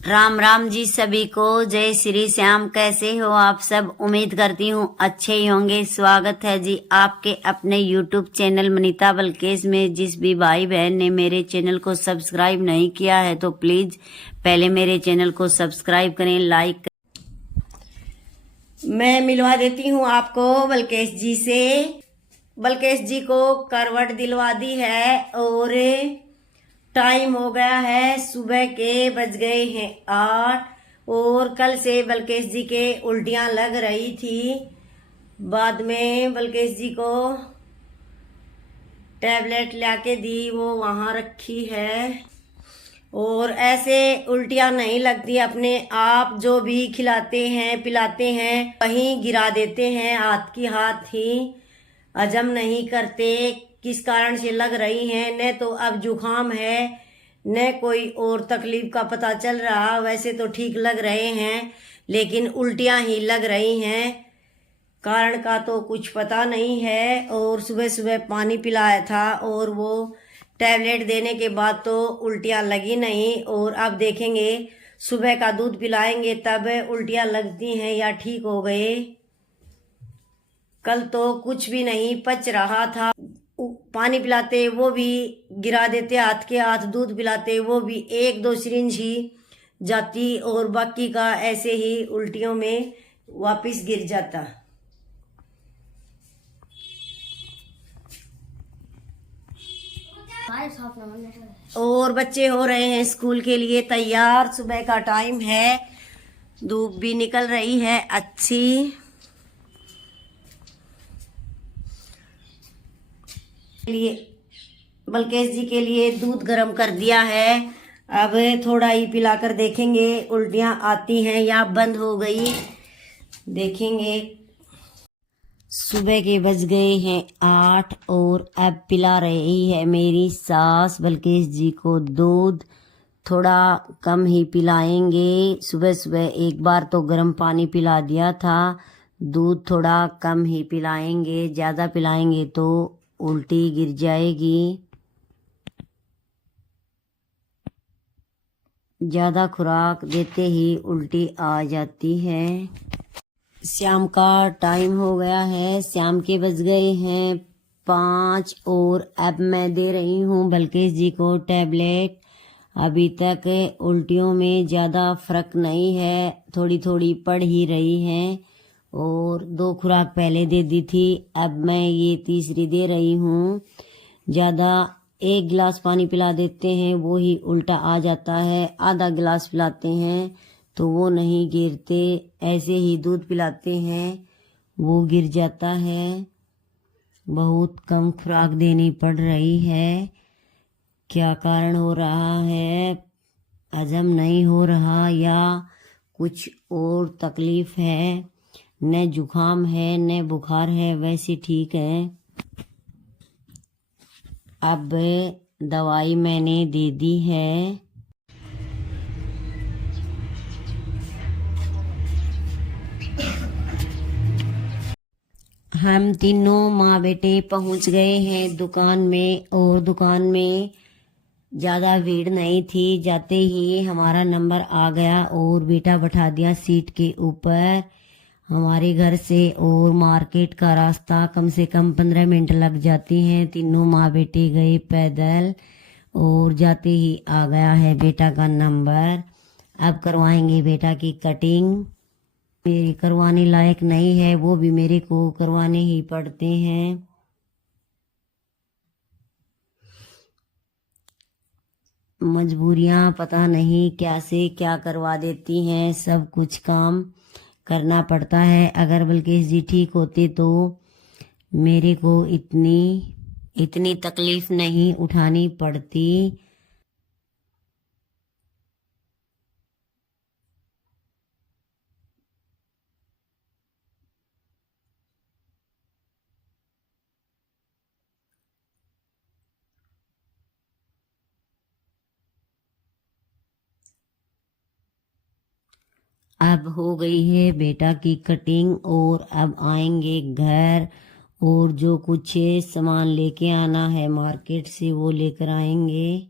राम राम जी सभी को। जय श्री श्याम। कैसे हो आप सब? उम्मीद करती हूँ अच्छे ही होंगे। स्वागत है जी आपके अपने YouTube चैनल मनीता बलकेश में। जिस भी भाई बहन ने मेरे चैनल को सब्सक्राइब नहीं किया है तो प्लीज पहले मेरे चैनल को सब्सक्राइब करें, लाइक करें। मैं मिलवा देती हूँ आपको बलकेश जी से। बलकेश जी को करवट दिलवा दी है और टाइम हो गया है, सुबह के बज गए हैं 8। और कल से बलकेश जी के उल्टियां लग रही थी। बाद में बलकेश जी को टैबलेट लाके दी, वो वहां रखी है। और ऐसे उल्टियां नहीं लगती अपने आप, जो भी खिलाते हैं पिलाते हैं वहीं गिरा देते हैं, हाथ की हाथ ही हजम नहीं करते। किस कारण से लग रही हैं, न तो अब जुकाम है न कोई और तकलीफ का पता चल रहा। वैसे तो ठीक लग रहे हैं लेकिन उल्टियां ही लग रही हैं। कारण का तो कुछ पता नहीं है। और सुबह सुबह पानी पिलाया था और वो टैबलेट देने के बाद तो उल्टियां लगी नहीं। और अब देखेंगे सुबह का दूध पिलाएंगे तब उल्टियां लगती हैं या ठीक हो गए। कल तो कुछ भी नहीं पच रहा था। पानी पिलाते वो भी गिरा देते हाथ के हाथ, दूध पिलाते वो भी 1-2 सिरिंज ही जाती और बाकी का ऐसे ही उल्टियों में वापस गिर जाता। और बच्चे हो रहे हैं स्कूल के लिए तैयार। सुबह का टाइम है, धूप भी निकल रही है अच्छी। लिए बलकेश जी के लिए दूध गर्म कर दिया है। अब थोड़ा ही पिलाकर देखेंगे उल्टियां आती हैं या बंद हो गई, देखेंगे। सुबह के बज गए हैं 8 और अब पिला रही है मेरी सास बलकेश जी को दूध। थोड़ा कम ही पिलाएंगे। सुबह सुबह एक बार तो गर्म पानी पिला दिया था, दूध थोड़ा कम ही पिलाएंगे। ज़्यादा पिलाएंगे तो उल्टी गिर जाएगी। ज़्यादा खुराक देते ही उल्टी आ जाती है। शाम का टाइम हो गया है, शाम के बज गए हैं 5 और अब मैं दे रही हूँ बलकेश जी को टैबलेट। अभी तक उल्टियों में ज़्यादा फर्क नहीं है, थोड़ी थोड़ी पड़ ही रही हैं। और 2 खुराक पहले दे दी थी, अब मैं ये तीसरी दे रही हूँ। ज़्यादा 1 गिलास पानी पिला देते हैं वो ही उल्टा आ जाता है, आधा गिलास पिलाते हैं तो वो नहीं गिरते। ऐसे ही दूध पिलाते हैं वो गिर जाता है। बहुत कम खुराक देनी पड़ रही है। क्या कारण हो रहा है? हजम नहीं हो रहा या कुछ और तकलीफ है? न जुकाम है न बुखार है, वैसे ठीक है। अब दवाई मैंने दे दी है। हम तीनों माँ बेटे पहुँच गए हैं दुकान में। और दुकान में ज़्यादा भीड़ नहीं थी, जाते ही हमारा नंबर आ गया और बेटा बैठा दिया सीट के ऊपर। हमारे घर से और मार्केट का रास्ता कम से कम 15 मिनट लग जाती हैं। तीनों माँ बेटे गए पैदल और जाते ही आ गया है बेटा का नंबर। अब करवाएंगे बेटा की कटिंग। मेरी करवाने लायक नहीं है, वो भी मेरे को करवाने ही पड़ते हैं। मजबूरियां पता नहीं क्या से क्या करवा देती हैं, सब कुछ काम करना पड़ता है। अगर बलकेश जी ठीक होते तो मेरे को इतनी तकलीफ नहीं उठानी पड़ती। अब हो गई है बेटा की कटिंग और अब आएंगे घर और जो कुछ सामान लेके आना है मार्केट से वो लेकर आएंगे।